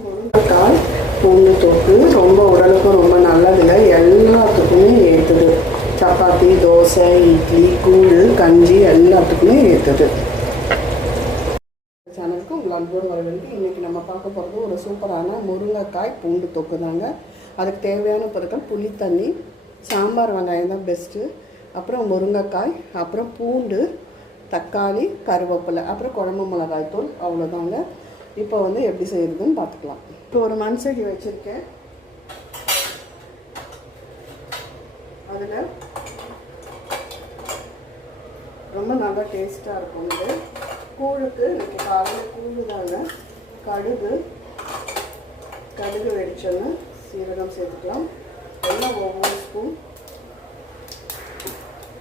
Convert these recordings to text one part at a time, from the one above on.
முருங்கைக்காய் பூண்டு தொக்கு ரொம்ப உடலுக்கும் ரொம்ப நல்லதில்ல எல்லாத்துக்குமே ஏற்றுது சப்பாத்தி தோசை இட்லி கூழ் கஞ்சி எல்லாத்துக்குமே ஏற்றுது சேனலுக்கு உங்கள் அன்போடு வரவேற்று இன்றைக்கி நம்ம பார்க்க போகிறது ஒரு சூப்பரான முருங்கைக்காய் பூண்டு தொக்கு தாங்க அதுக்கு தேவையான பொருட்கள் புளி தண்ணி சாம்பார் வெங்காயம் தான் பெஸ்ட்டு அப்புறம் முருங்கைக்காய் அப்புறம் பூண்டு தக்காளி கருவேப்பிலை அப்புறம் குழம்பு மிளகாய் தூள் அவ்வளோதாங்க இப்போ வந்து எப்படி செய்கிறதுன்னு பார்த்துக்கலாம். இப்போ ஒரு மண் செடி வச்சுருக்கேன். அதில் ரொம்ப நல்லா டேஸ்ட்டாக இருக்கும் இது. கூழுக்கு இன்னைக்கு காலையில் கூழு தாங்க. கடுகு கடுகு வெடிச்சோன்னு சீரகம் சேர்த்துக்கலாம். எல்லாம் ஒவ்வொரு ஸ்பூன்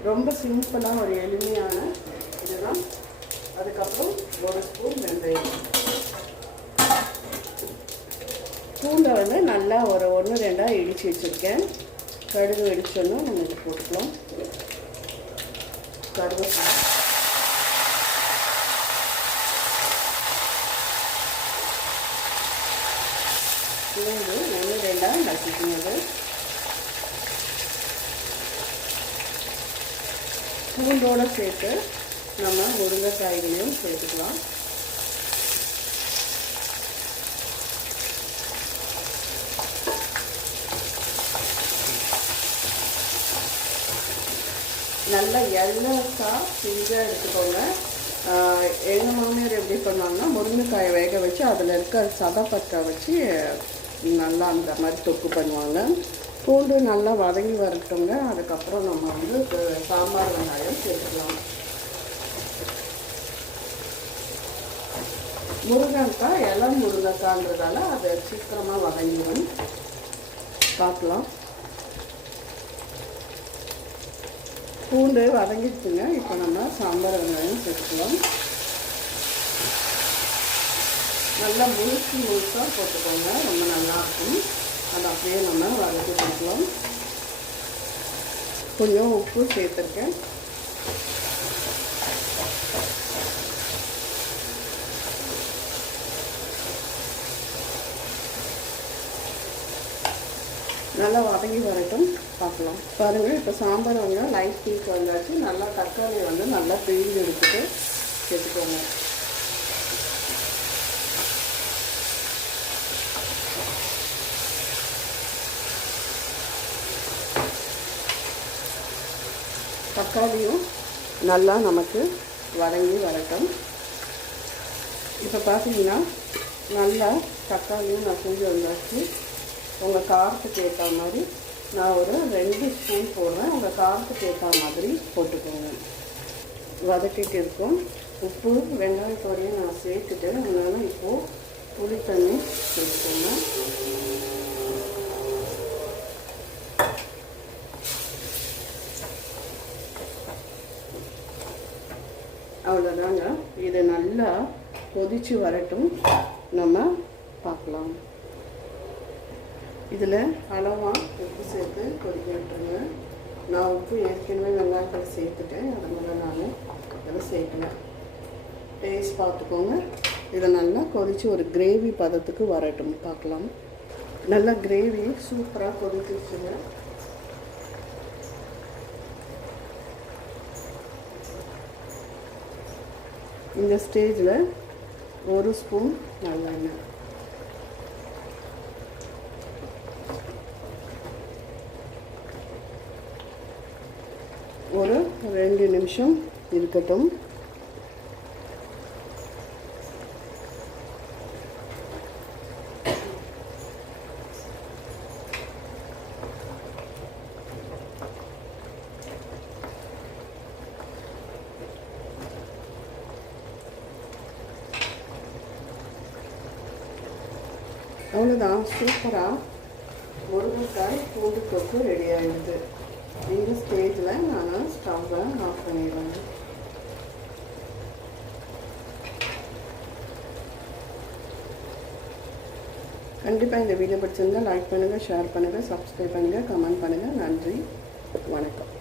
ரொம்ப சிம்பிளாக ஒரு எளிமையான இதுதான் அதுக்கப்புறம் ஒரு ஸ்பூன் வெந்தயம் பூண்டை வந்து நல்லா ஒரு ஒன்று ரெண்டாக வச்சுருக்கேன். கடுகு வெடித்தோன்னா நம்ம இதை போட்டுக்கலாம். கடுகு பூண்டு ஒன்று ரெண்டாக நசுக்கினது பூண்டோடு சேர்த்து நம்ம முருங்கைக்காய்களையும் சேர்த்துக்கலாம். நல்ல எண்ணெய்க்காக செஞ்சால் எடுத்துக்கோங்க. எங்கள் மாமியார் எப்படி பண்ணாங்கன்னா முருங்கைக்காயை வேக வச்சு அதில் இருக்க சதப்பற்றை வச்சு நல்லா அந்த மாதிரி தொக்கு பண்ணுவாங்க. பூண்டு நல்லா வதங்கி வரட்டுங்க. அதுக்கப்புறம் நம்ம வந்து சாம்பார் வெங்காயம் சேர்த்துக்கலாம். முருங்கைக்காய் இளம் முருங்கைக்காய்ன்றதால அதை சீக்கிரமாக வதங்கிடும். பார்க்கலாம். பூண்டு வதங்கிடுச்சுங்க. இப்போ நம்ம சாம்பார் வெங்காயம் சேர்த்துக்கலாம். நல்லா முழுசு முழுசாக போட்டுக்கோங்க. ரொம்ப நல்லாயிருக்கும் அதை அப்படியே நம்ம வதக்கி கொடுக்கலாம். கொஞ்சம் உப்பு சேர்த்துருக்கேன். நல்லா வதங்கி வரட்டும். பார்க்கலாம். பாருங்கள் இப்போ சாம்பார் வந்து லைட் பீக் வந்தாச்சு. நல்லா தக்காளி வந்து நல்லா பிழிஞ்சு எடுத்துட்டு சேர்த்துக்கோங்க. தக்காளியும் நல்லா நமக்கு வதங்கி வரட்டும். இப்போ பார்த்தீங்கன்னா நல்லா தக்காளியும் நான் செஞ்சு வந்தாச்சு. உங்கள் காரத்துக்கு ஏற்ற மாதிரி நான் ஒரு ரெண்டு ஸ்பூன் போடுவேன் உங்கள் காரத்துக்கு ஏற்ற மாதிரி போட்டுக்கோங்க. வதக்கிட்டு இருக்கும். உப்பு வெங்காயத்தோடையும் நான் சேர்த்துட்டு அதனால் இப்போது புளி தண்ணி சேர்த்துக்கோங்க. அவ்வளோதாங்க இதை நல்லா கொதித்து வரட்டும். நம்ம பார்க்கலாம். இதில் அளவாக உப்பு சேர்த்து கொதிக்க விட்டுருங்க. நான் உப்பு ஏற்கனவே வெங்காயத்தில் சேர்த்துட்டேன். அதனால் நான் இதில் சேர்க்கல டேஸ்ட் பார்த்துக்கோங்க. இதை நல்லா கொதித்து ஒரு கிரேவி பதத்துக்கு வரட்டும். பார்க்கலாம். நல்லா கிரேவி சூப்பராக கொதிச்சிருச்சுங்க இந்த ஸ்டேஜில் ஒரு ஸ்பூன் நல்லெண்ணெய். ஒரு ரெண்டு நிமிஷம் இருக்கட்டும். அவ்வளோதான் சூப்பராக முருங்கைக்காய் பூண்டு தொக்கு ரெடி ஆகிடுது இந்த ஸ்டேஜில் நான் ஸ்டவ்வை ஆஃப் பண்ணிடுவேன். கண்டிப்பாக இந்த வீடியோ பிடிச்சிருந்தால் லைக் பண்ணுங்கள் ஷேர் பண்ணுங்கள் சப்ஸ்கிரைப் பண்ணுங்கள் கமெண்ட் பண்ணுங்கள் நன்றி வணக்கம்.